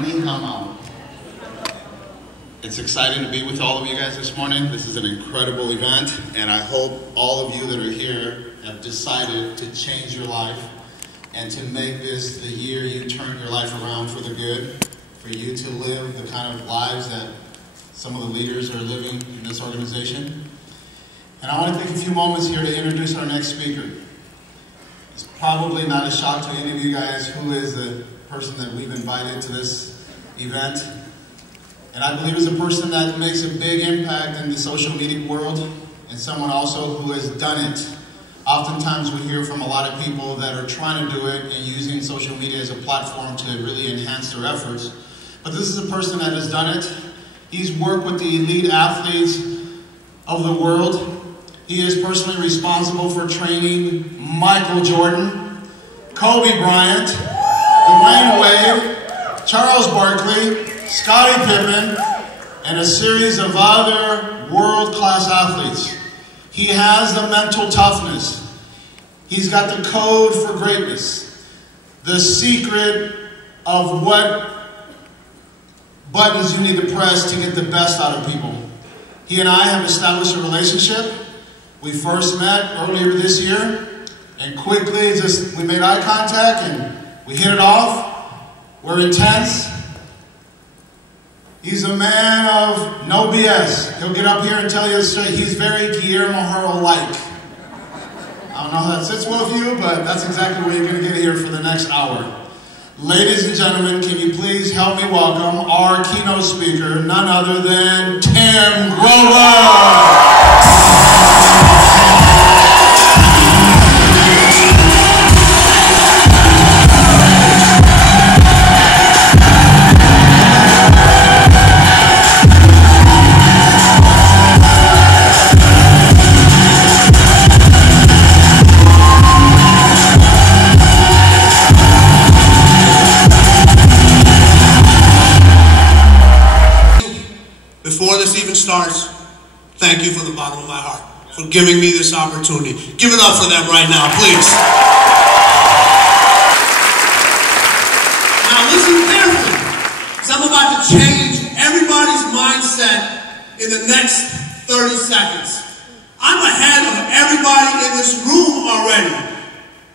Ni hao mao. It's exciting to be with all of you guys this morning. This is an incredible event, and I hope all of you that are here have decided to change your life and to make this the year you turn your life around for the good, for you to live the kind of lives that some of the leaders are living in this organization. And I want to take a few moments here to introduce our next speaker. It's probably not a shock to any of you guys who is the person that we've invited to this event. And I believe it's a person that makes a big impact in the social media world, and someone also who has done it. Oftentimes we hear from a lot of people that are trying to do it and using social media as a platform to really enhance their efforts. But this is a person that has done it. He's worked with the elite athletes of the world. He is personally responsible for training Michael Jordan, Kobe Bryant, Dwayne Wade, Charles Barkley, Scottie Pippen, and a series of other world-class athletes. He has the mental toughness. He's got the code for greatness. The secret of what buttons you need to press to get the best out of people. He and I have established a relationship. We first met earlier this year, and quickly we made eye contact and we hit it off. We're intense. He's a man of no BS. He'll get up here and tell you straight. He's very Guillermo Haro-like. I don't know how that sits well with you, but that's exactly what you're going to get here for the next hour. Ladies and gentlemen, can you please help me welcome our keynote speaker, none other than Tim Grover! Before this even starts, thank you from the bottom of my heart for giving me this opportunity. Give it up for them right now, please. Now listen carefully, because I'm about to change everybody's mindset in the next 30 seconds. I'm ahead of everybody in this room already.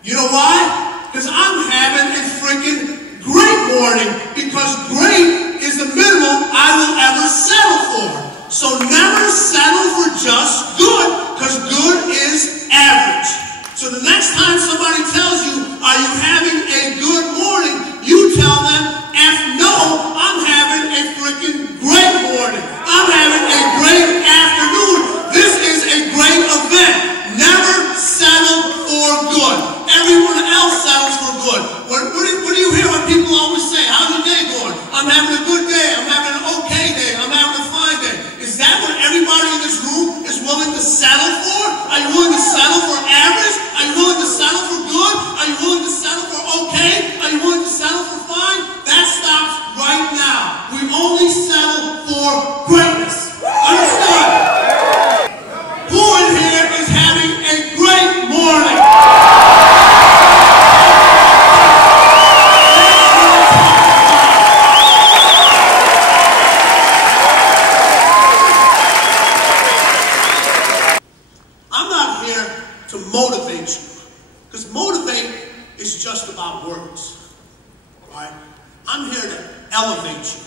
You know why? Because I'm having a freaking great morning, because great is the minimum I will ever settle for. So never settle for just good, because good is average. So the next time somebody tells you, are you having a good morning? You tell them, F no, I'm having a freaking great morning. I'm having a great afternoon. This is a great event. Never settle for good. Everyone else settles for good. What do you hear when people always say, how's your day going? I'm having a good day. I'm having an okay day. I'm having a fine day. Is that what everybody in this room is willing to settle for? Are you willing to settle for average? Are you willing to settle for good? Are you willing to settle for okay? Are you willing to settle for fine? That stops right now. We only settle for greatness. Understood? Who in here is having a great morning? Motivate you, because motivate is just about words, right? I'm here to elevate you,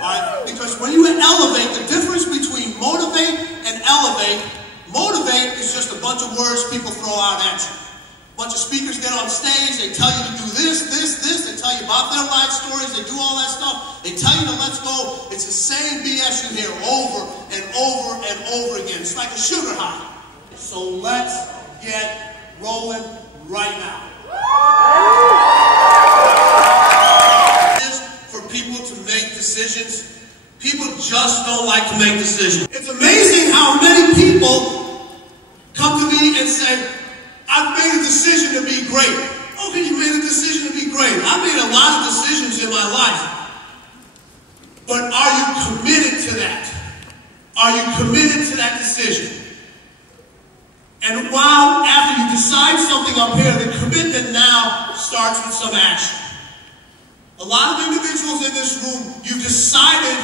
right? Because when you elevate, the difference between motivate and elevate, motivate is just a bunch of words people throw out at you. A bunch of speakers get on stage, they tell you to do this, they tell you about their life stories, they do all that stuff, they tell you to let's go. It's the same BS you hear over and over and over again. It's like a sugar high. So let's get rolling right now. For people to make decisions, people just don't like to make decisions. It's amazing how many people come to me and say, I've made a decision to be great. Okay, you made a decision to be great. I've made a lot of decisions in my life. But are you committed to that? Are you committed to that decision? And while after you decide something up here, the commitment now starts with some action. A lot of individuals in this room, you've decided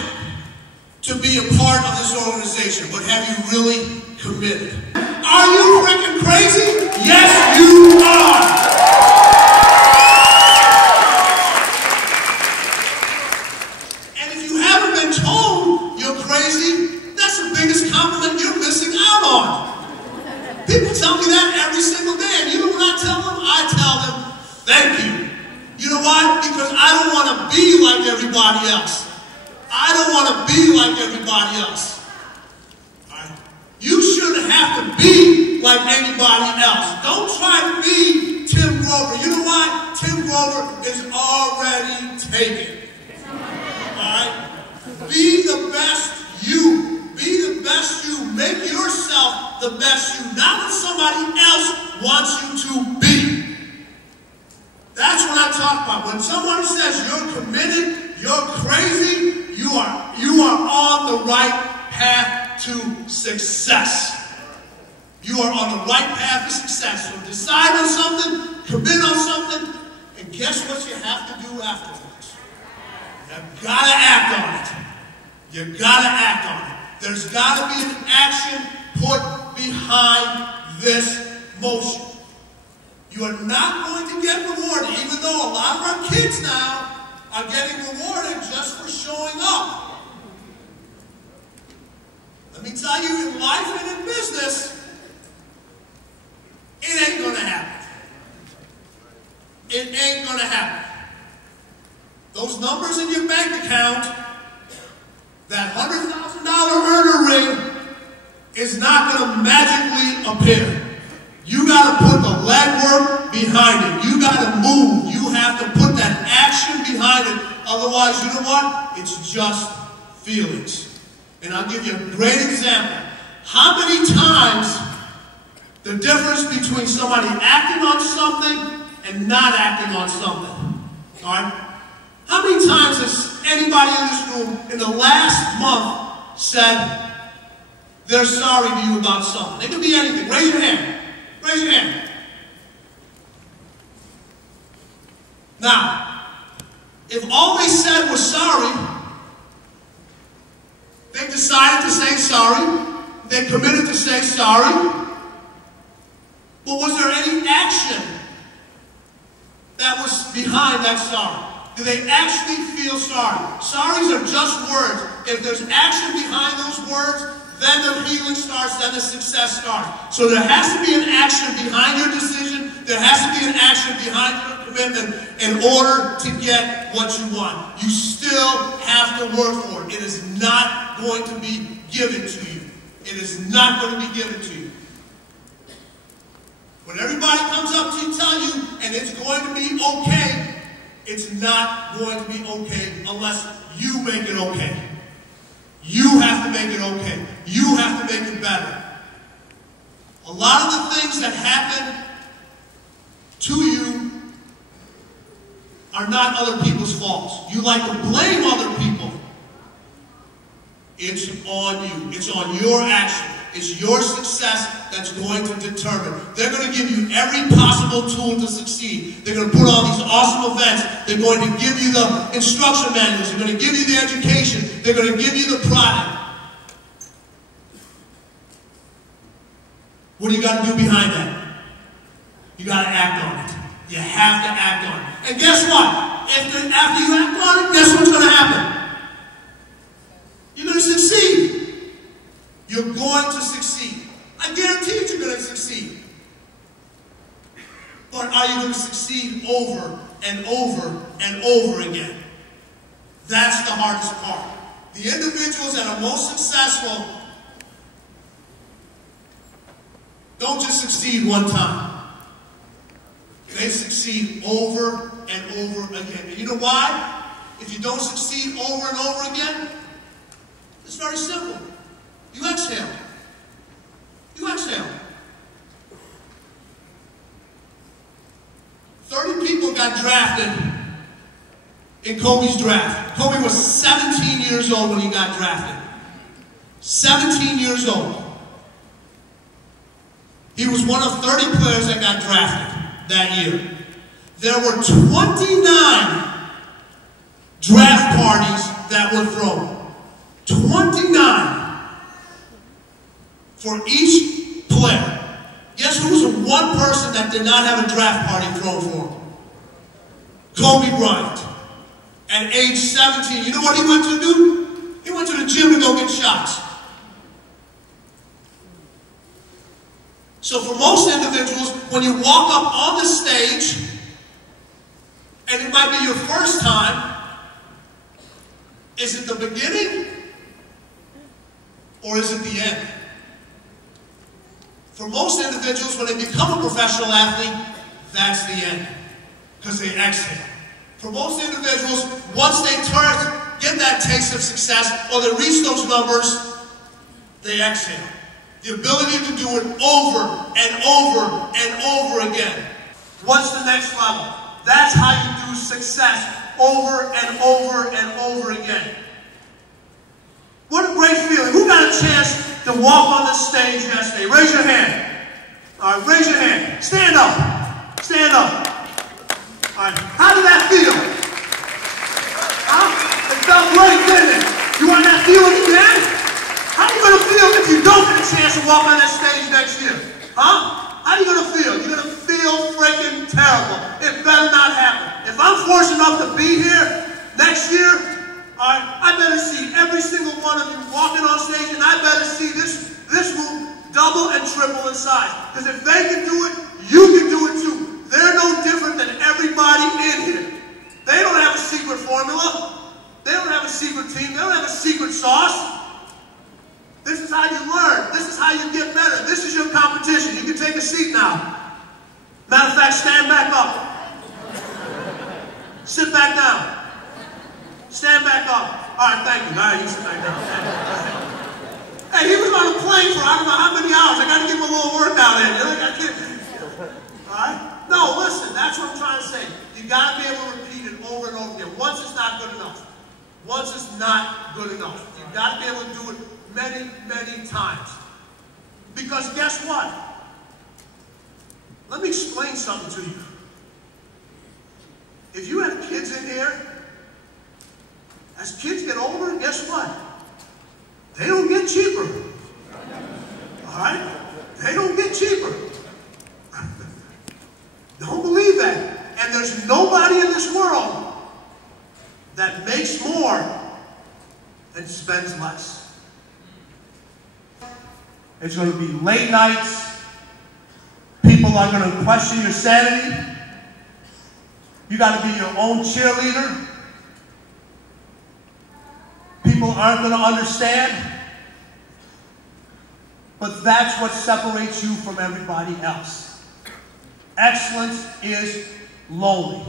to be a part of this organization, but have you really committed? Are you freaking crazy? Yes, you are. And if you haven't been told you're crazy, that's the biggest compliment you're missing out on. People tell me that every single day, and you know what I tell them? I tell them, thank you. You know why? Because I don't want to be like everybody else. I don't want to be like everybody else. All right? You shouldn't have to be like anybody else. Don't try to be Tim Grover. You know why? Tim Grover is already taken. All right? Be the best you. Be the best you. Make yourself the best you. Not what somebody else wants you to be. That's what I talk about. When somebody says you're committed, you're crazy, you are on the right path to success. You are on the right path to success. So decide on something, commit on something, and guess what you have to do afterwards? You've got to act on it. You've got to act on it. There's got to be an action put behind this motion. You are not going to get rewarded, even though a lot of our kids now are getting rewarded just for showing up. Let me tell you, in life and in business, it ain't going to happen. It ain't going to happen. Those numbers in your bank account, that $100,000 earner ring, is not going to magically appear. You got to put the legwork behind it. You got to move. You have to put that action behind it. Otherwise, you know what? It's just feelings. And I'll give you a great example. How many times the difference between somebody acting on something and not acting on something? All right? How many times has anybody in this room in the last month said they're sorry to you about something? It could be anything. Raise your hand. Raise your hand. Now, if all they said was sorry, they decided to say sorry, they committed to say sorry, but was there any action that was behind that sorry? Do they actually feel sorry? Sorries are just words. If there's action behind those words, then the healing starts, then the success starts. So there has to be an action behind your decision. There has to be an action behind your commitment in order to get what you want. You still have to work for it. It is not going to be given to you. It is not going to be given to you. When everybody comes up to you, tell you, and it's going to be okay, it's not going to be okay unless you make it okay. You have to make it okay. You have to make it better. A lot of the things that happen to you are not other people's faults. You like to blame other people. It's on you. It's on your action. It's your success that's going to determine. They're going to give you every possible tool to succeed. They're going to put on these awesome events. They're going to give you the instruction manuals. They're going to give you the education. They're going to give you the product. What do you got to do behind that? You got to act on it. You have to act on it. And guess what? After you act on it, guess what's going to happen? You're going to succeed. You're going to succeed. I guarantee you're going to succeed. But are you going to succeed over and over and over again? That's the hardest part. The individuals that are most successful don't just succeed one time. They succeed over and over again. And you know why? If you don't succeed over and over again, it's very simple. You exhale. You exhale. 30 people got drafted in Kobe's draft. Kobe was 17 years old when he got drafted. 17 years old. He was one of 30 players that got drafted that year. There were 29 draft parties that were thrown. 29 for each player. Guess who was the one person that did not have a draft party thrown for him? Kobe Bryant. At age 17, you know what he went to do? He went to the gym to go get shots. So for most individuals, when you walk up on the stage, and it might be your first time, is it the beginning or is it the end? For most individuals, when they become a professional athlete, that's the end, because they exhale. For most individuals, once they get that taste of success or they reach those numbers, they exhale. The ability to do it over and over and over again. What's the next level? That's how you do success over and over and over again. What a great feeling. Who got a chance to walk on the stage yesterday? Raise your hand. All right, raise your hand. Stand up. Stand up. All right, how did that feel? Huh? It felt great, didn't it? You want that feeling again? How are you going to feel if you don't get a chance to walk on that stage next year? Huh? How are you going to feel? You're going to feel freaking terrible. It better not happen. If I'm fortunate enough to be here next year, all right, I better see every single one of you walking on stage, and I better see this room double and triple in size. Because if they can do it, you can do it too. They're no different than everybody in here. They don't have a secret formula. They don't have a secret team. They don't have a secret sauce. This is how you learn. This is how you get better. This is your competition. You can take a seat now. Matter of fact, stand back up. Sit back down. Stand back up. All right, thank you. All right, you sit back down. Hey, he was on a plane for I don't know how many hours. I got to give him a little workout in. All right? No, listen, that's what I'm trying to say. You got to be able to repeat it over and over again. Once it's not good enough. Once it's not good enough. You got to be able to do it many, many times. Because guess what? Let me explain something to you. If you have kids in here, as kids get older, guess what? They don't get cheaper. All right? They don't get cheaper. Don't believe that. And there's nobody in this world that makes more and spends less. It's going to be late nights. People are going to question your sanity. You got to be your own cheerleader. People aren't going to understand. But that's what separates you from everybody else. Excellence is lonely.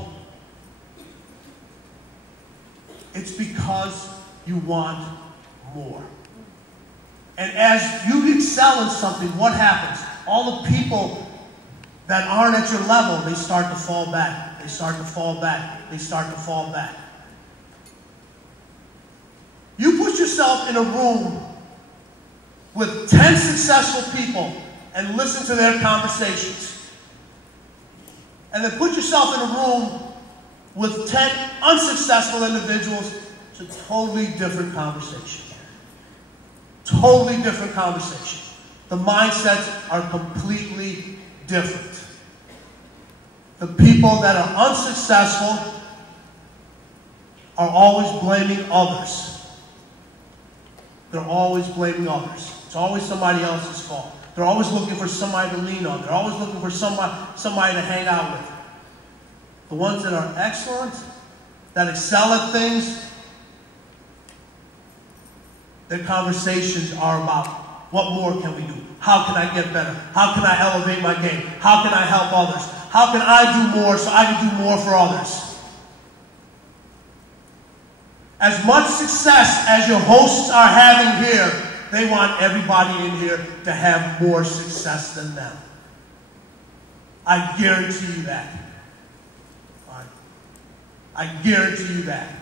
It's because you want more. And as you excel in something, what happens? All the people that aren't at your level, they start to fall back. They start to fall back. They start to fall back. You put yourself in a room with 10 successful people and listen to their conversations. And then put yourself in a room with 10 unsuccessful individuals. It's a totally different conversation. Totally different conversation. The mindsets are completely different. The people that are unsuccessful are always blaming others. They're always blaming others. It's always somebody else's fault. They're always looking for somebody to lean on. They're always looking for somebody to hang out with. The ones that are excellent, that excel at things, their conversations are about what more can we do? How can I get better? How can I elevate my game? How can I help others? How can I do more so I can do more for others? As much success as your hosts are having here, they want everybody in here to have more success than them. I guarantee you that. All right. I guarantee you that.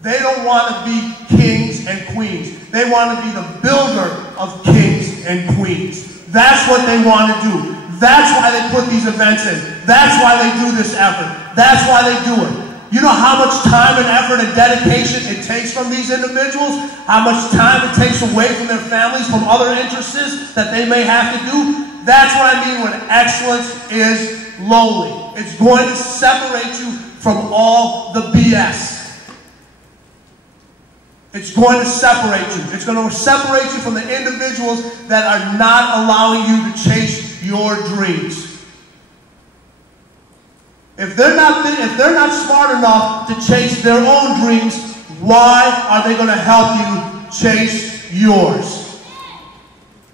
They don't want to be kings and queens. They want to be the builder of kings and queens. That's what they want to do. That's why they put these events in. That's why they do this effort. That's why they do it. You know how much time and effort and dedication it takes from these individuals? How much time it takes away from their families, from other interests that they may have to do? That's what I mean when excellence is lonely. It's going to separate you from all the BS. It's going to separate you. It's going to separate you from the individuals that are not allowing you to chase your dreams. If they're not smart enough to chase their own dreams, why are they going to help you chase yours?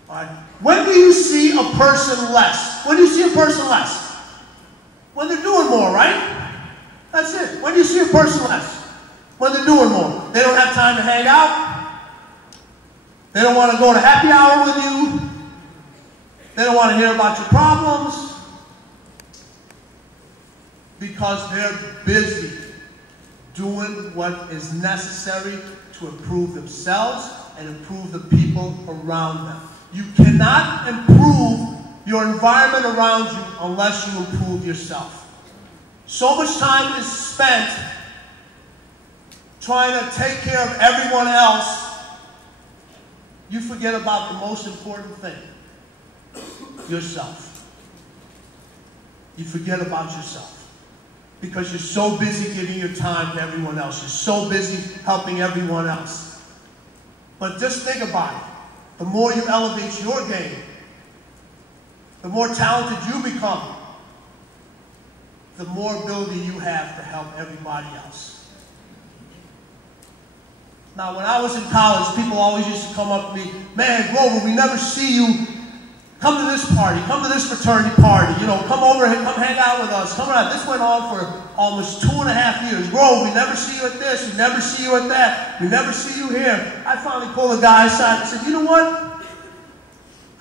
All right. When do you see a person less? When do you see a person less? When they're doing more, right? That's it. When do you see a person less? When they're doing more. They don't have time to hang out. They don't want to go to happy hour with you. They don't want to hear about your problems. Because they're busy doing what is necessary to improve themselves and improve the people around them. You cannot improve your environment around you unless you improve yourself. So much time is spent trying to take care of everyone else, you forget about the most important thing, yourself. You forget about yourself. Because you're so busy giving your time to everyone else. You're so busy helping everyone else. But just think about it. The more you elevate your game, the more talented you become, the more ability you have to help everybody else. Now, when I was in college, people always used to come up to me, man, Grover, we never see you. Come to this party. Come to this fraternity party. You know, come over and come hang out with us. Come around. This went on for almost 2.5 years. Grover, we never see you at this. We never see you at that. We never see you here. I finally pulled a guy aside and said, you know what?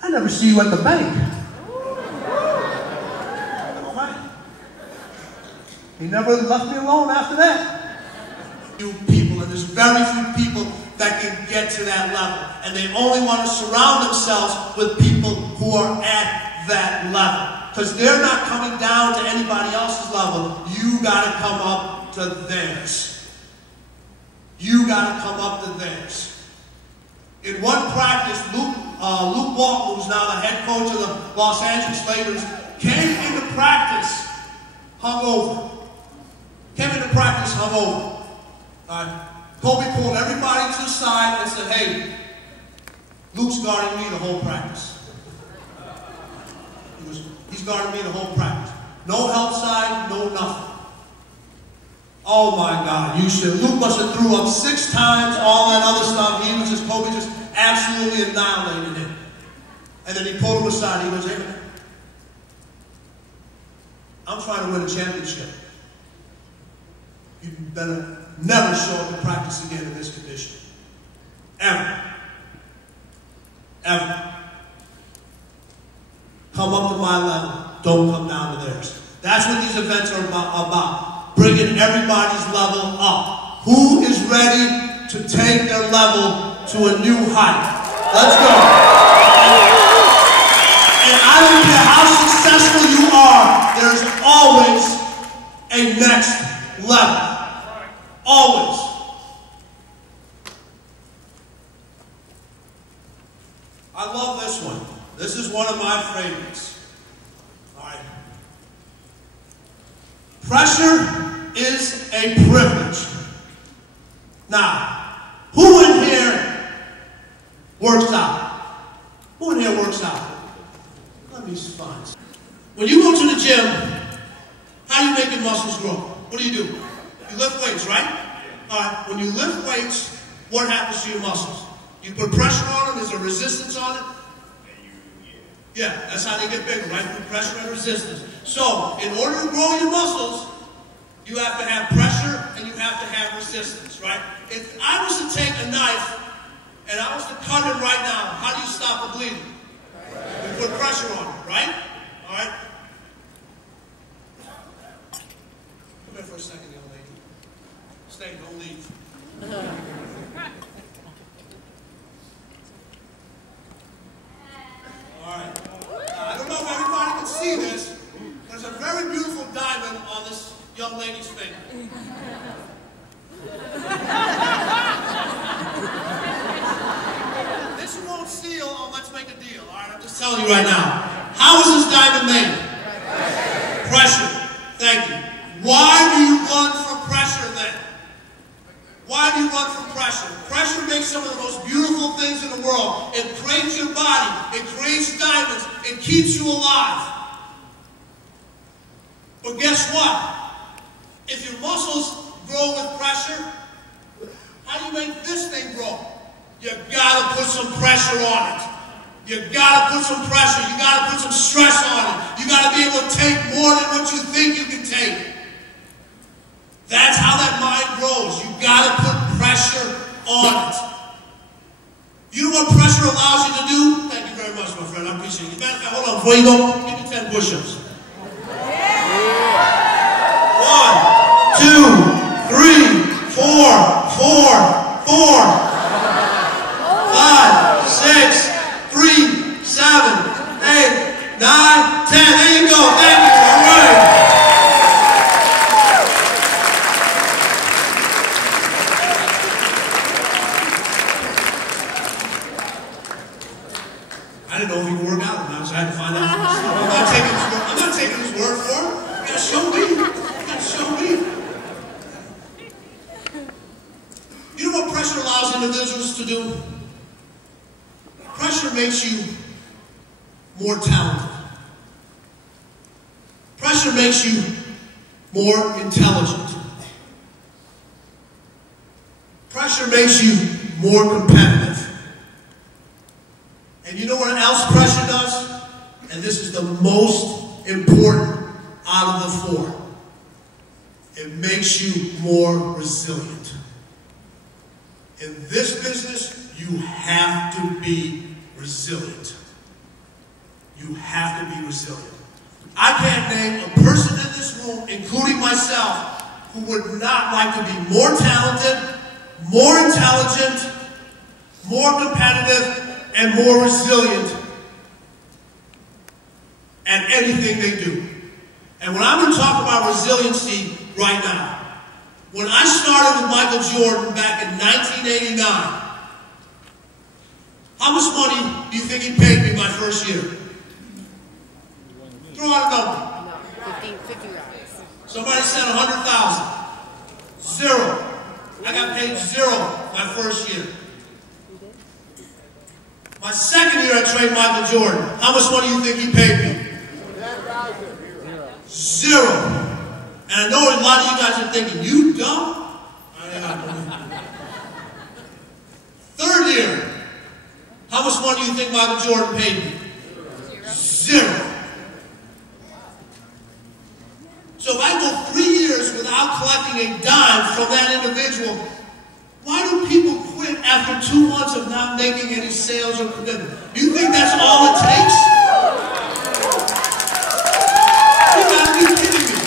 I never see you at the bank. All right. He never left me alone after that. Few people, and there's very few people that can get to that level. And they only want to surround themselves with people who are at that level. Because they're not coming down to anybody else's level. You got to come up to theirs. You got to come up to theirs. In one practice, Luke Walton, who's now the head coach of the Los Angeles Lakers, came into practice hungover. Kobe pulled everybody to the side and said, hey, Luke's guarding me the whole practice. He's guarding me the whole practice. No help side, no nothing. Oh my God, you should. Luke must have threw up 6 times, all that other stuff. Kobe just absolutely annihilated him. And then he pulled him aside. He goes, hey, I'm trying to win a championship. You better never show up to practice again in this condition. Ever. Ever. Come up to my level. Don't come down to theirs. That's what these events are about. Bringing everybody's level up. Who is ready to take their level to a new height? Let's go. And I don't care how successful you are, there's always a next level. Always. I love this one. This is one of my favorites. All right. Pressure is a privilege. Now, who in here works out? Who in here works out? Let me find. When you go to the gym, how do you make your muscles grow? What do? You lift weights, right? All right. When you lift weights, what happens to your muscles? You put pressure on them. Is there resistance on it? Yeah, that's how they get bigger, right? Through pressure and resistance. So, in order to grow your muscles, you have to have pressure and you have to have resistance, right? If I was to take a knife and I was to cut it right now, how do you stop the bleeding? You put pressure on it, right? All right? Come here for a second, young lady. Stay, don't leave. All right. I don't know if everybody can see this. There's a very beautiful diamond on this young lady's finger. telling you right now. How is this diamond made? Pressure. Thank you. Why do you run from pressure then? Why do you run from pressure? Pressure makes some of the most beautiful things in the world. It creates your body. It creates diamonds. It keeps you alive. But guess what? If your muscles grow with pressure, how do you make this thing grow? You gotta put some pressure on it. You gotta put some pressure. You gotta put some stress on it. You gotta be able to take more than what you think you can take. That's how that mind grows. You gotta put pressure on it. You know what pressure allows you to do? Thank you very much, my friend. I appreciate it. Matter of fact, hold on. Before you go, give me 10 push-ups. 1, 2, 3, 4, 5, 6, 3, 7, 8, 9, 10. There you go. Thank you. All right. I didn't know if he could work out or not, so I had to find out. I'm not taking his word for it. You gotta show me. You gotta show me. You know what pressure allows individuals to do? Pressure makes you more talented. Pressure makes you more intelligent. Pressure makes you more competitive. And you know what else pressure does? And this is the most important out of the four. It makes you more resilient. In this business, you have to be resilient. You have to be resilient. I can't name a person in this room, including myself, who would not like to be more talented, more intelligent, more competitive, and more resilient at anything they do. And when I'm going to talk about resiliency right now, when I started with Michael Jordan back in 1989, how much money do you think he paid me my first year? Throw out a number. No, $50. Somebody said 100,000. Zero. I got paid zero my first year. My second year I trained Michael Jordan. How much money do you think he paid me? Zero. And I know a lot of you guys are thinking, you dumb? Third year. How much money do you think Michael Jordan paid me? Zero. So if I go 3 years without collecting a dime from that individual, why do people quit after 2 months of not making any sales or commitment? Do you think that's all it takes? You gotta be kidding me.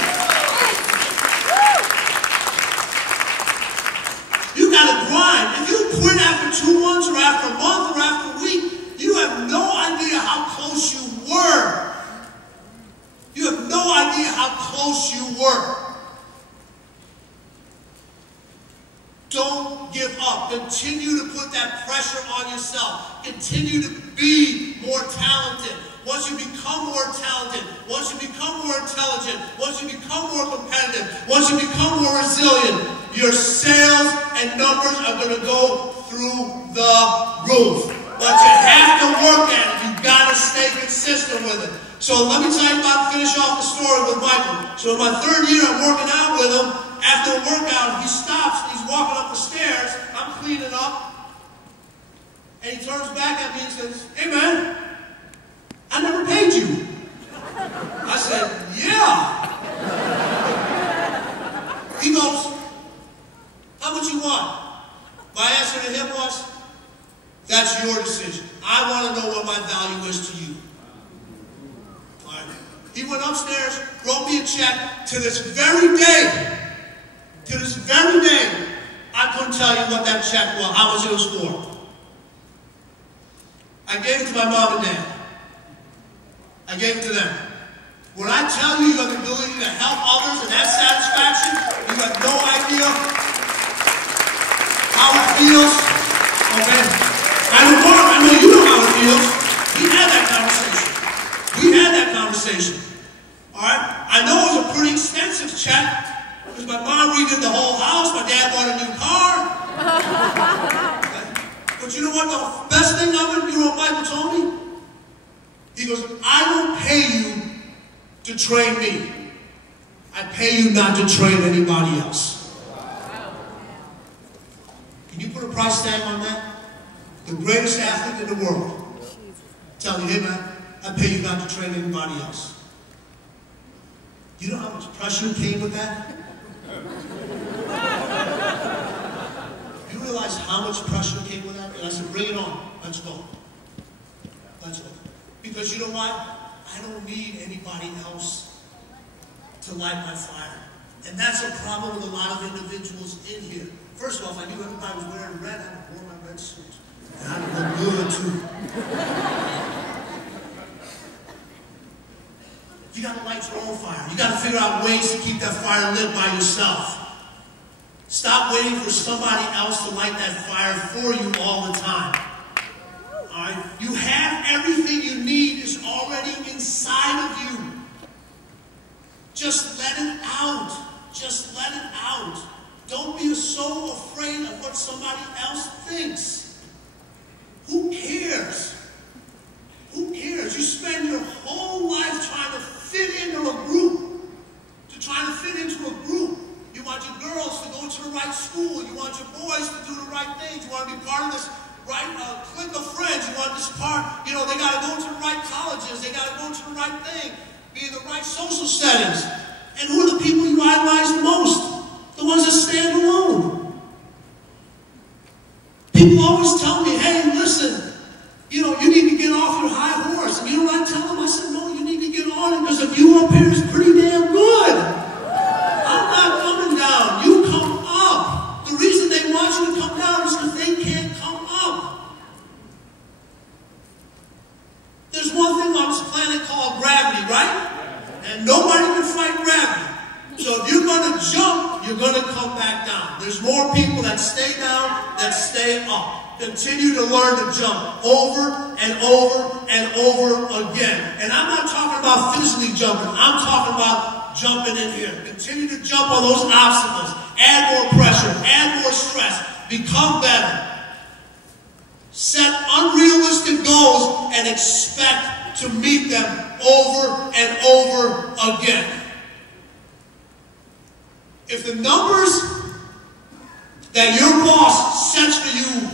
You gotta grind. If you quit after 2 months or after a month or after a week, you have no idea how close you were. You have no idea how close you were. Don't give up. Continue to put that pressure on yourself. Continue to be more talented. Once you become more talented, once you become more intelligent, once you become more competitive, once you become more resilient, your sales and numbers are going to go through the roof. But you have to work at it. You've got to stay consistent with it. So let me tell you finish off the story with Michael. So in my third year, I'm working out with him. After a workout, he stops and he's walking up the stairs. I'm cleaning up. And he turns back at me and says, "Hey man, I never paid you." I said, "Yeah." He goes, "How much you want?" My answer to him was, "That's your decision. I want to know what my value is to you." He went upstairs, wrote me a check. To this very day, I couldn't tell you what that check was, how much it was for. I gave it to my mom and dad. I gave it to them. When I tell you you have the ability to help others and that satisfaction, you have no idea how it feels. Okay? I know you know how it feels. We had that conversation. Because my mom redid the whole house, my dad bought a new car. But you know what the best thing of it, you know what Michael told me? He goes, I don't pay you to train me. I pay you not to train anybody else. Can you put a price tag on that? The greatest athlete in the world. Telling you, hey man, I pay you not to train anybody else. You know how much pressure came with that? You realize how much pressure came with that? And I said, bring it on. Let's go. Let's go. Because you know what? I don't need anybody else to light my fire. And that's a problem with a lot of individuals in here. First of all, if I knew everybody was wearing red, I'd have worn my red suit. And I'd have looked good too. You gotta light your own fire. You gotta figure out ways to keep that fire lit by yourself. Stop waiting for somebody else to light that fire for you all the time. Alright? You have everything you need is already inside of you. Just let it out. Just let it out. Don't be so afraid of what somebody else thinks. Who cares? Who cares? You spend your whole life trying to fit into a group. You want your girls to go to the right school. You want your boys to do the right things. You want to be part of this right clique of friends. You want this part, you know, they got to go to the right colleges. They got to go to the right thing. Be in the right social settings. And who are the people you idolize the most? The ones that stand alone. People always tell me, hey, listen, you know, you need to get off your high horse. And you know what I tell them? I said, no, you need to get on it because the view up here is pretty damn good. I'm not coming down. You come up. The reason they want you to come down is because they can't come up. There's one thing on this planet called gravity, right? And nobody can fight gravity. So if you're going to jump, you're going to come back down. There's more people that stay down than stay up. Continue to learn to jump over and over and over again. And I'm not talking about physically jumping. I'm talking about jumping in here. Continue to jump on those obstacles. Add more pressure. Add more stress. Become better. Set unrealistic goals and expect to meet them over and over again. If the numbers that your boss sets for you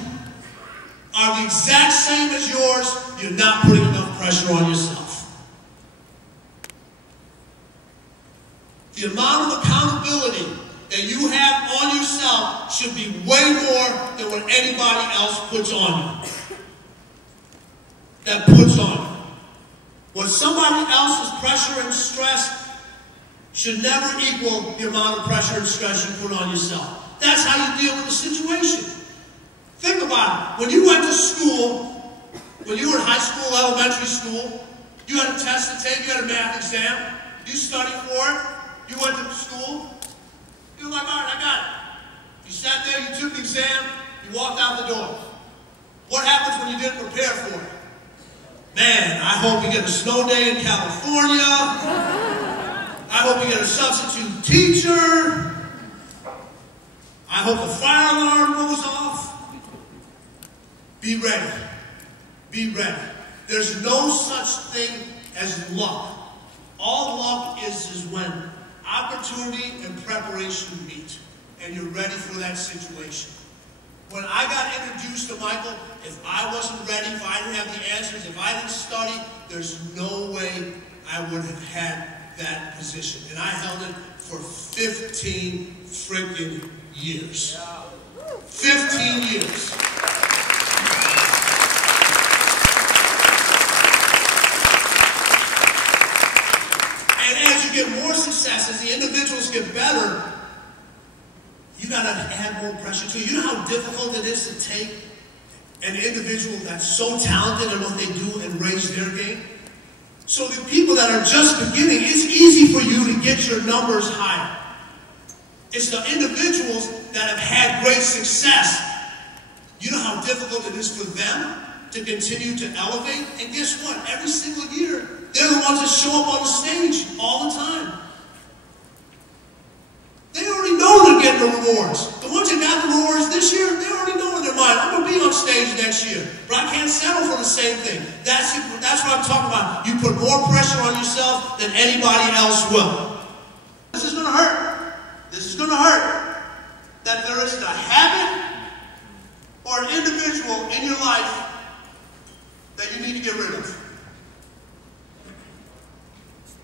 are the exact same as yours, you're not putting enough pressure on yourself. The amount of accountability that you have on yourself should be way more than what anybody else puts on you. That puts on you. What somebody else's pressure and stress should never equal the amount of pressure and stress you put on yourself. That's how you deal with the situation. Think about it. When you went to school, when you were in high school, elementary school, you had a test to take, you had a math exam, you studied for it, you went to school, you were like, all right, I got it. You sat there, you took the exam, you walked out the door. What happens when you didn't prepare for it? Man, I hope you get a snow day in California. I hope you get a substitute teacher. I hope the fire alarm goes off. Be ready. Be ready. There's no such thing as luck. All luck is when opportunity and preparation meet, and you're ready for that situation. When I got introduced to Michael, if I wasn't ready, if I didn't have the answers, if I didn't study, there's no way I would have had that position. And I held it for 15 freaking years. 15 years. And as you get more success, as the individuals get better, you gotta add more pressure to it. You know how difficult it is to take an individual that's so talented in what they do and raise their game? So the people that are just beginning, it's easy for you to get your numbers higher. It's the individuals that have had great success. You know how difficult it is for them to continue to elevate? And guess what? Every single year, they're the ones that show up on the stage all the time. They are the rewards. The ones that got the rewards this year, they already know in their mind, I'm going to be on stage next year. But I can't settle for the same thing. That's what I'm talking about. You put more pressure on yourself than anybody else will. This is going to hurt. This is going to hurt. That there isn't a habit or an individual in your life that you need to get rid of.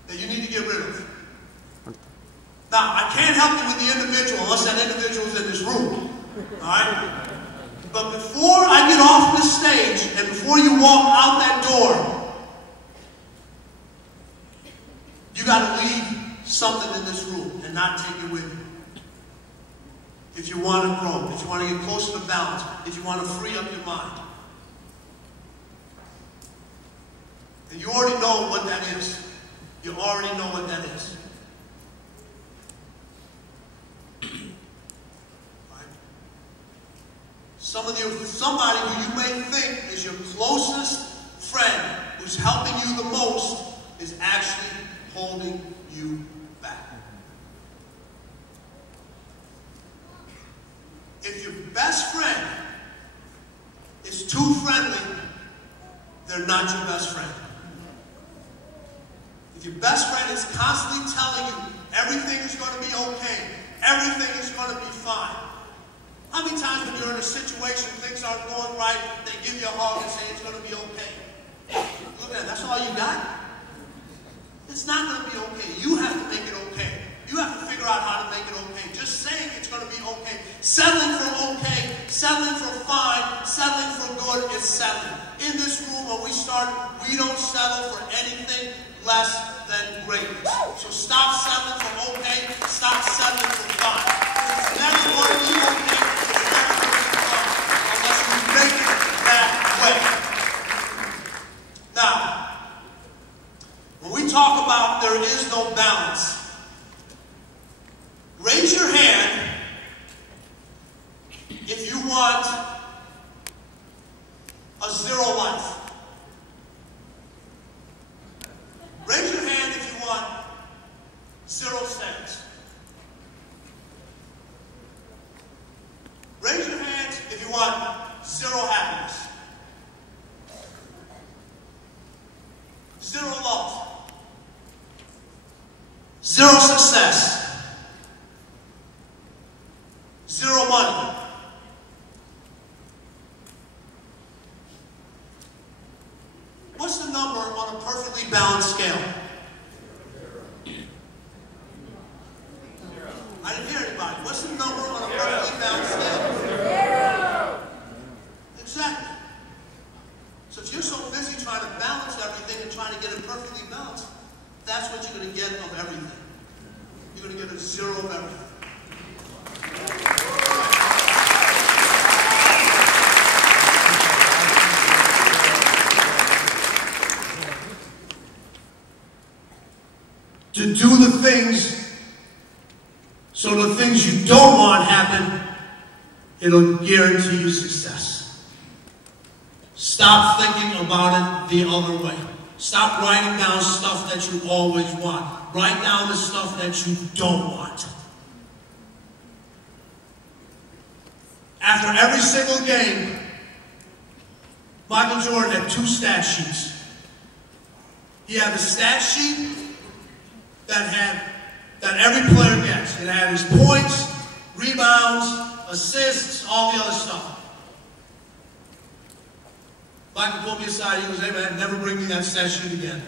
That you need to get rid of. Now, I can't help you with the individual unless that individual is in this room. Alright? But before I get off this stage and before you walk out that door, you got to leave something in this room and not take it with you. If you want to grow, if you want to get closer to balance, if you want to free up your mind. And you already know what that is. You already know what that is. Right? Somebody who you may think is your closest friend, who's helping you the most, is actually holding you back. If your best friend is too friendly, they're not your best friend. If your best friend is constantly telling you everything is going to be okay, everything is going to be fine. How many times when you're in a situation, things aren't going right, they give you a hug and say it's going to be okay? Look at that, that's all you got? It's not going to be okay. You have to make it okay. You have to figure out how to make it okay. Just saying it's going to be okay. Settling for okay, settling for fine, settling for good is settling. In this room, when we start, we don't settle for anything less than greatness. So stop settling for okay, stop settling for fine. It's never going to be okay, it's never going to be fine, unless you make it that way. Now, when we talk about there is no balance, raise your hand if you want a zero life. Raise your hand if you want 0 cents. Raise your hands if you want 0 happiness. 0 love. 0 success. 0 money. What's the number on a perfectly balanced scale? I didn't hear anybody. What's the number on a perfectly balanced scale? Exactly. So if you're so busy trying to balance everything and trying to get it perfectly balanced, that's what you're going to get of everything. You're going to get a 0 of everything. To do the things, so the things you don't want happen, it'll guarantee you success. Stop thinking about it the other way. Stop writing down stuff that you always want. Write down the stuff that you don't want. After every single game, Michael Jordan had 2 stat sheets. He had the stat sheet that every player gets. It had his points, rebounds, assists, all the other stuff. Michael pulled me aside, he goes, "Hey man, never bring me that stat sheet again.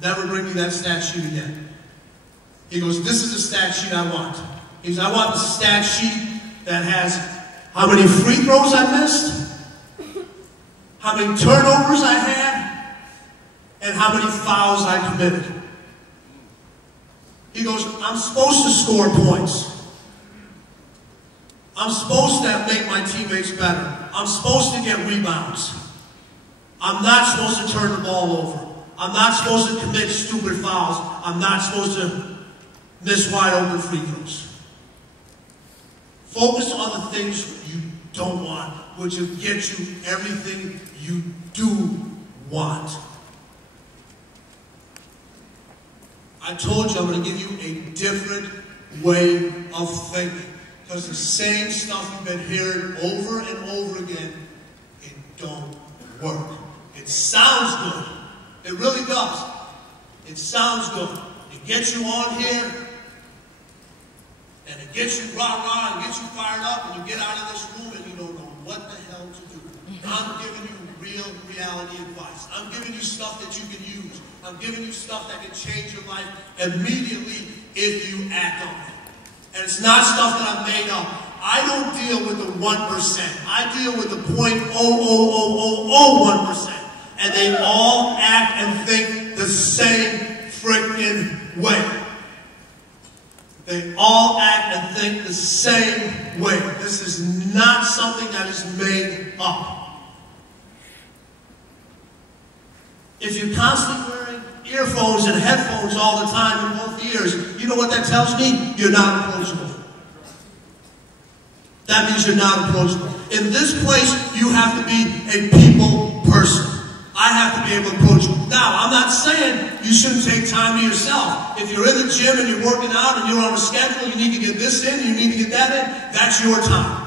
Never bring me that stat sheet again." He goes, "This is the stat sheet I want." He goes, "I want the stat sheet that has how many free throws I missed, how many turnovers I had, and how many fouls I committed." He goes, "I'm supposed to score points. I'm supposed to make my teammates better. I'm supposed to get rebounds. I'm not supposed to turn the ball over. I'm not supposed to commit stupid fouls. I'm not supposed to miss wide open free throws." Focus on the things you don't want, which will get you everything you do want. I told you I'm going to give you a different way of thinking. Because the same stuff you've been hearing over and over again, it don't work. It sounds good. It really does. It sounds good. It gets you on here, and it gets you rah-rah, and gets you fired up, and you get out of this room and you don't know what the hell to do. I'm giving you real reality advice. I'm giving you stuff that you can use. I'm giving you stuff that can change your life immediately if you act on it. And it's not stuff that I've made up. I don't deal with the 1%. I deal with the 0.00001%. And they all act and think the same freaking way. They all act and think the same way. This is not something that is made up. If you're constantly wearing earphones and headphones all the time in both ears, you know what that tells me? You're not approachable. That means you're not approachable. In this place, you have to be a people person. I have to be able to approach you. Now, I'm not saying you shouldn't take time to yourself. If you're in the gym and you're working out and you're on a schedule, you need to get this in, you need to get that in, that's your time.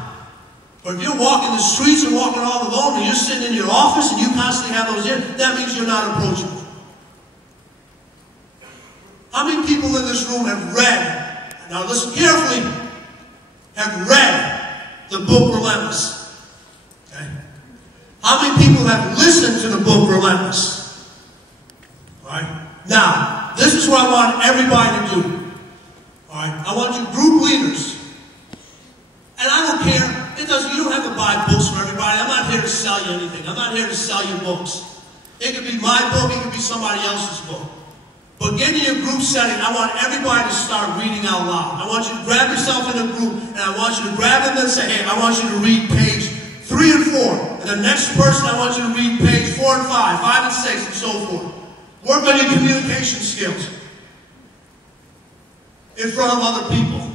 But if you're walking the streets and walking all alone and you're sitting in your office and you constantly have those in, that means you're not approachable. How many people in this room have read, now listen carefully, have read the book Relentless? Okay? How many people have listened to the book Relentless? All right? Now, this is what I want everybody to do. All right? I want you group leaders. And I don't care. You don't have to buy books for everybody. I'm not here to sell you anything. I'm not here to sell you books. It could be my book. It could be somebody else's book. But get in your group setting. I want everybody to start reading out loud. I want you to grab yourself in a group, and I want you to grab them and say, hey, I want you to read page 3 and 4. And the next person, I want you to read page 4 and 5, 5 and 6, and so forth. Work on your communication skills in front of other people,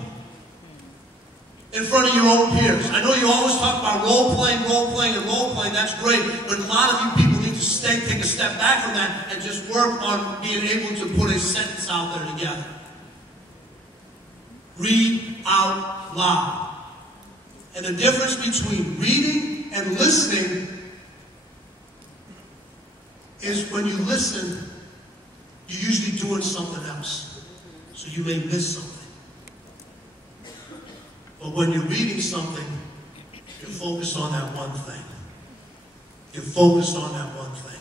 in front of your own peers. I know you always talk about role-playing, and role-playing. That's great. But a lot of you people need to take a step back from that and just work on being able to put a sentence out there together. Read out loud. And the difference between reading and listening is when you listen, you're usually doing something else. So you may miss something. But when you're reading something, you're focused on that one thing. You're focused on that one thing.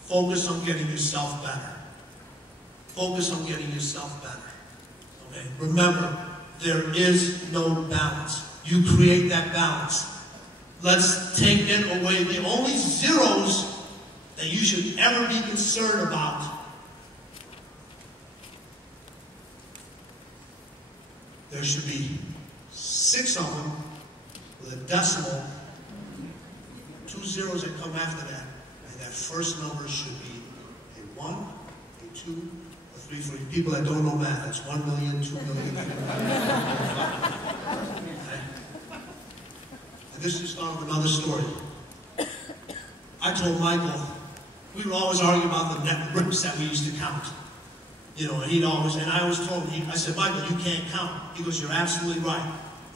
Focus on getting yourself better. Focus on getting yourself better. Okay? Remember, there is no balance. You create that balance. Let's take it away. The only zeros that you should ever be concerned about, there should be 6 of them with a decimal, 2 zeros that come after that, and that first number should be a 1, a 2, a 3. For you people that don't know math, that's 1 million, 2 million, 3 million. Okay? And this is start with another story. I told Michael, we would always argue about the net rips that we used to count. You know, and I always told him, I said, Michael, you can't count. He goes, you're absolutely right.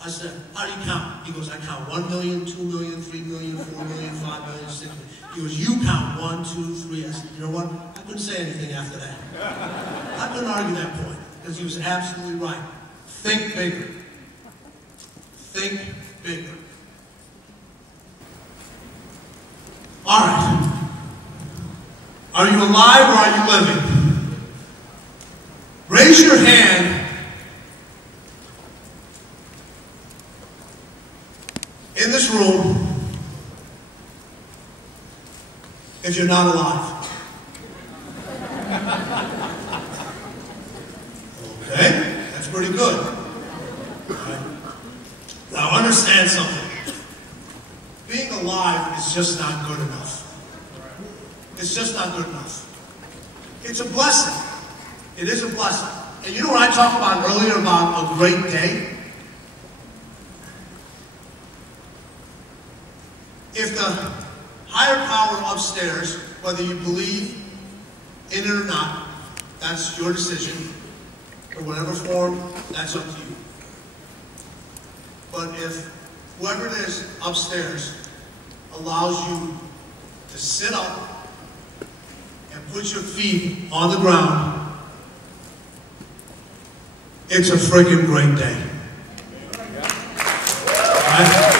I said, how do you count? He goes, I count 1 million, 2 million, 3 million, 4 million, 5 million, 6 million. He goes, you count 1, 2, 3. I said, you know what? I couldn't say anything after that. I couldn't argue that point because he was absolutely right. Think bigger. Think bigger. All right. Are you alive or are you living? Raise your hand in this room if you're not alive. Okay, that's pretty good. Right. Now understand something. Being alive is just not good enough. It's just not good enough. It's a blessing. It is a blessing. And you know what I talked about earlier about a great day? If the higher power upstairs, whether you believe in it or not, that's your decision. in whatever form, that's up to you. But if whoever it is upstairs allows you to sit up and put your feet on the ground, it's a freaking great day. Right?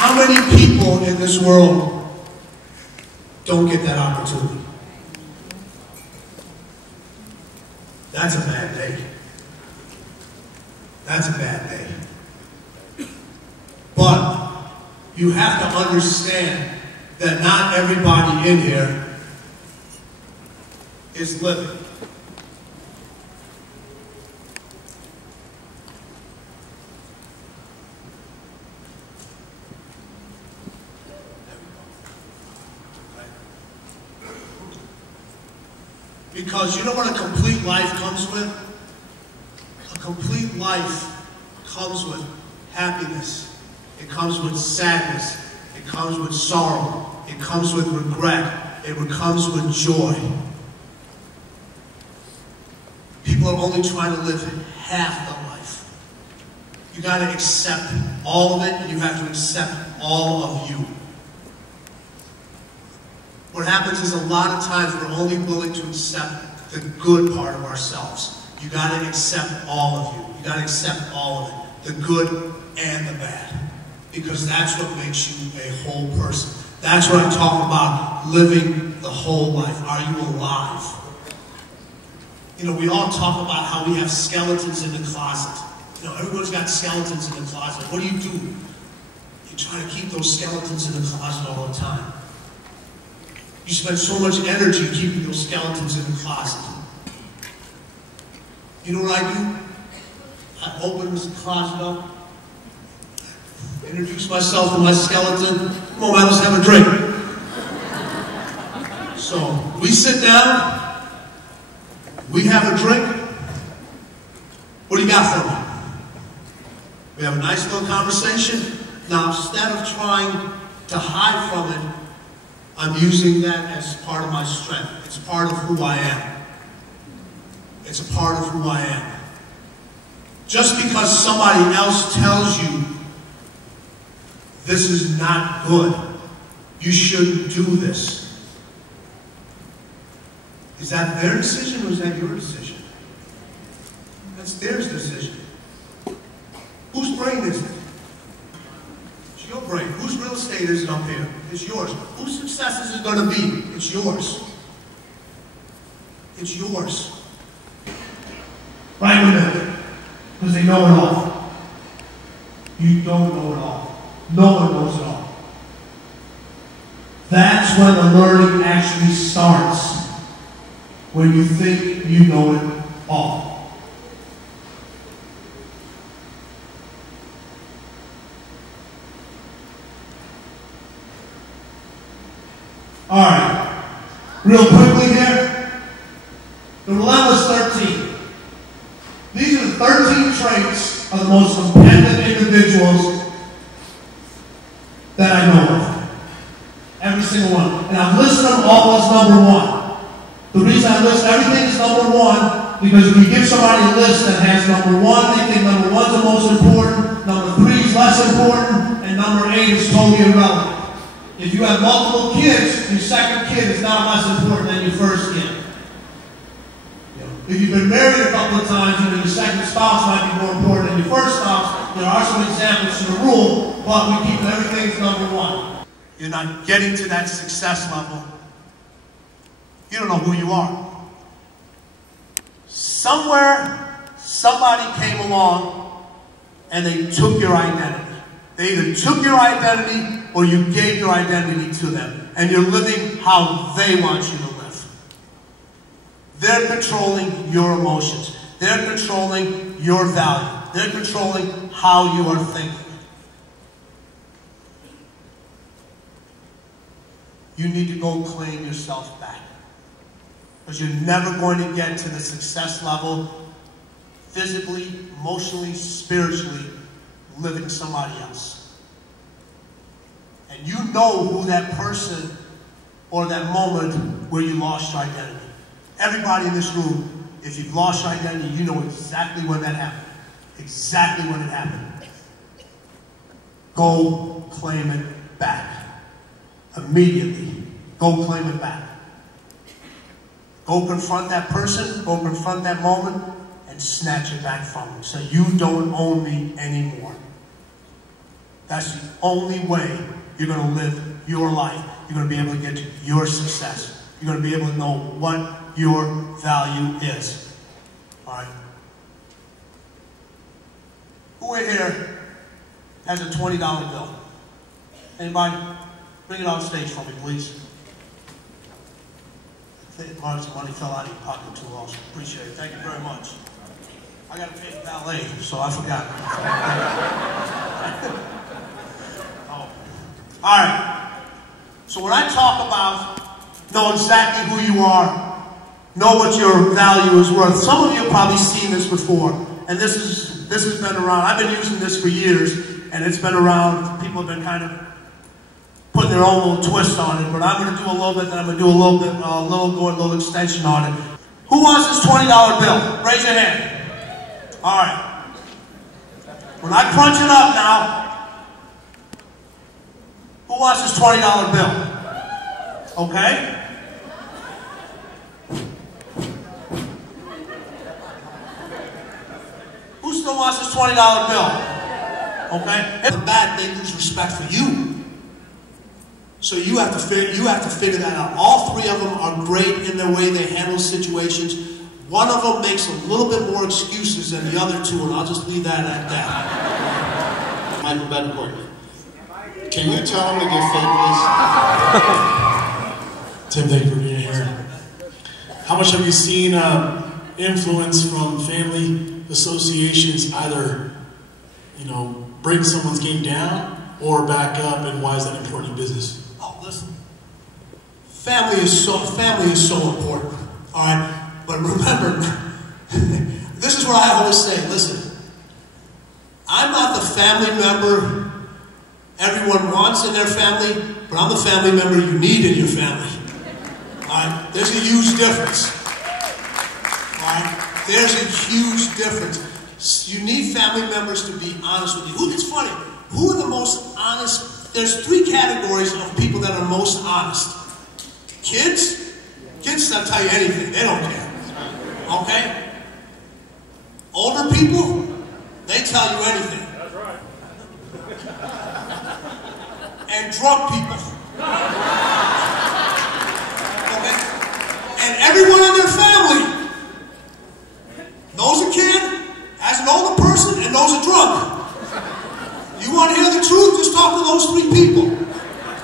How many people in this world don't get that opportunity? That's a bad day. That's a bad day. But you have to understand that not everybody in here is living. Because you know what a complete life comes with? A complete life comes with happiness. It comes with sadness. It comes with sorrow. It comes with regret. It comes with joy. People are only trying to live half the life. You got to accept all of it, and you have to accept all of you. What happens is a lot of times we're only willing to accept the good part of ourselves. You got to accept all of you. You got to accept all of it, the good and the bad, because that's what makes you a whole person. That's what I'm talking about, living the whole life. Are you alive? You know, we all talk about how we have skeletons in the closet. You know, everyone's got skeletons in the closet. What do? You try to keep those skeletons in the closet all the time. You spend so much energy keeping those skeletons in the closet. You know what I do? I open this closet up, introduce myself to my skeleton. Come on, man, let's have a drink. So we sit down, we have a drink. What do you got for me? We have a nice little conversation. Now, instead of trying to hide from it, I'm using that as part of my strength. It's part of who I am. It's a part of who I am. Just because somebody else tells you this is not good, you shouldn't do this, is that their decision or is that your decision? That's their decision. Whose brain is it? It's your brain. Whose real estate is it up here? It's yours. Whose success is it going to be? It's yours. It's yours. Right with it. Because they know it all. You don't know it all. No one knows it all. That's when the learning actually starts. When you think you know it all. All right, real quickly here, the Relentless 13. These are the 13 traits of the most competitive individuals that I know of. Every single one. And I've listed them all as number one. The reason I list everything as number one, because if you give somebody a list that has number one, they think number one's the most important, number three is less important, and number 8 is totally irrelevant. If you have multiple kids, your second kid is not less important than your first kid. If you've been married a couple of times, your second spouse might be more important than your first spouse. There are some examples to the rule, but we keep everything as number one. You're not getting to that success level. You don't know who you are. Somewhere, somebody came along and they took your identity. They either took your identity or you gave your identity to them. And you're living how they want you to live. They're controlling your emotions. They're controlling your value. They're controlling how you are thinking. You need to go claim yourself back. Because you're never going to get to the success level physically, emotionally, spiritually, living somebody else. And and you know who that person or that moment where you lost your identity. Everybody in this room, if you've lost your identity, you know exactly when that happened. Exactly when it happened. Go claim it back. Immediately. Go claim it back. Go confront that person, go confront that moment, and snatch it back from them. Say, you don't own me anymore. That's the only way you're going to live your life. You're going to be able to get to your success. You're going to be able to know what your value is. All right? Who in here has a $20 bill? Anybody? Bring it on stage for me, please. I think Mark's money fell out of your pocket too long. Appreciate it. Thank you very much. I got to pay the valet, so I forgot. Oh. All right. So when I talk about know exactly who you are, know what your value is worth. Some of you have probably seen this before, and this has been around. I've been using this for years, and it's been around. People have been kind of putting their own little twist on it, but I'm going to do a little bit, then I'm going to do a little extension on it. Who wants this $20 bill? Raise your hand. All right. When I crunch it up now, who wants this $20 bill? Okay? Who still wants this $20 bill? Okay? And the bad, they lose respect for you. So you have to figure that out. All three of them are great in their way they handle situations. One of them makes a little bit more excuses than the other two, and I'll just leave that at that. Michael Betancourt, can you tell him to get fake, please? Tim, thank you for being here. How much have you seen influence from family associations either, bring someone's game down or back up, and why is that important in business? Oh, listen. Family is so important. All right? But remember, this is what I always say. Listen, I'm not the family member everyone wants in their family, but I'm the family member you need in your family. All right? There's a huge difference. All right? There's a huge difference. You need family members to be honest with you. It's funny. Who are the most honest? There's three categories of people that are most honest. Kids? Kids don't tell you anything. They don't care. Okay? Older people? They tell you anything. That's right. And drunk people. Okay? And everyone in their family knows a kid, has an older person, and knows a drunk. You want to hear the truth? Just talk to those three people.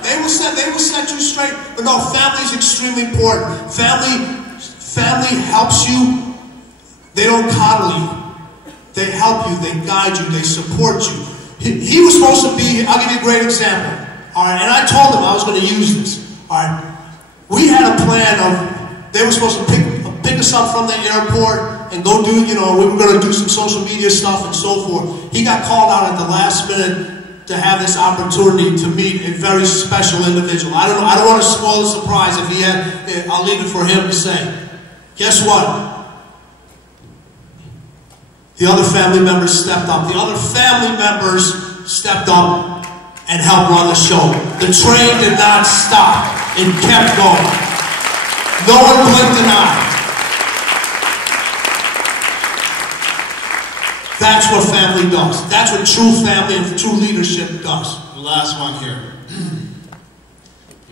They will set you straight. But no, family is extremely important. Family helps you. They don't coddle you. They help you. They guide you. They support you. He was supposed to be, I'll give you a great example. All right, and I told him I was going to use this. All right, we had a plan of, they were supposed to pick us up from the airport and go do, we were going to do some social media stuff and so forth. He got called out at the last minute to have this opportunity to meet a very special individual. I don't want to spoil the surprise. If he had, I'll leave it for him to say. Guess what? The other family members stepped up. The other family members stepped up and helped run the show. The train did not stop. It kept going. No one blinked an eye. That's what family does. That's what true family and true leadership does. The last one here.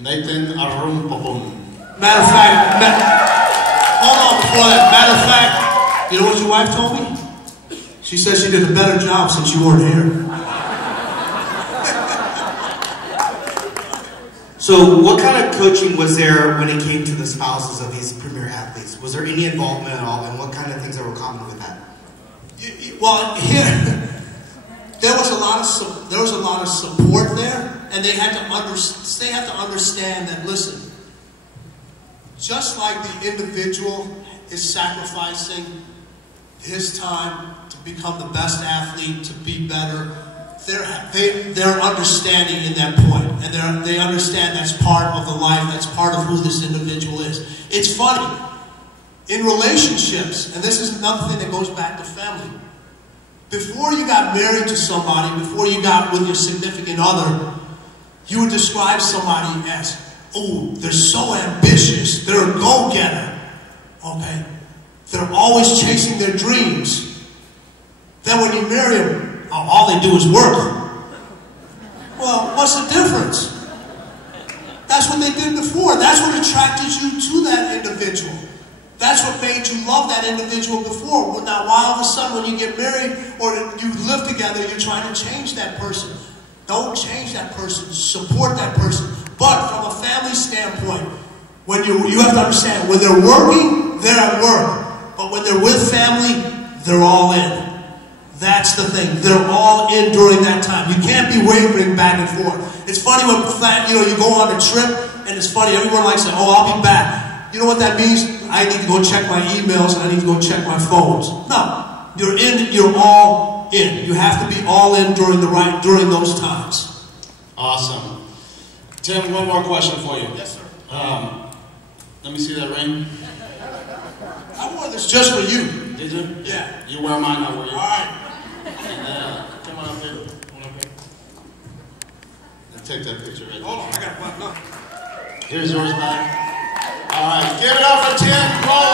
Nathan Arumpapun. Matter of fact, hold on before that. Matter of fact, you know what your wife told me? She said she did a better job since you weren't here. So what kind of coaching was there when it came to the spouses of these premier athletes? Was there any involvement at all, and what kind of things were common with that? Well, here there was a lot of support there, and they had to understand that. Listen, just like the individual is sacrificing his time to become the best athlete, to be better, they're understanding in that point, and they understand that's part of the life, that's part of who this individual is. It's funny, in relationships, and this is another thing that goes back to family, before you got married to somebody, before you got with your significant other, you would describe somebody as, oh, they're so ambitious, they're a go-getter, okay? They're always chasing their dreams. Then when you marry them, all they do is work. Well, what's the difference? That's what they did before. That's what attracted you to that individual. That's what made you love that individual before. Well, now, all of a sudden, when you get married or you live together, you're trying to change that person. Don't change that person. Support that person. But from a family standpoint, when you have to understand, when they're working, they're at work. But when they're with family, they're all in. That's the thing. They're all in during that time. You can't be wavering back and forth. It's funny when you go on a trip, and it's funny, everyone likes to say, oh, I'll be back. You know what that means? I need to go check my emails and I need to go check my phones. No. You're in, you're all in. You have to be all in during those times. Awesome. Tim, one more question for you. Yes, sir. Let me see that ring. I wore this just for you. Did you? Yeah. You wear mine, I wear yours. All right. Come on up here. Come on up here. Take that picture right there. Hold on, I got one. Here's yours back. All right, give it up for Tim Cole.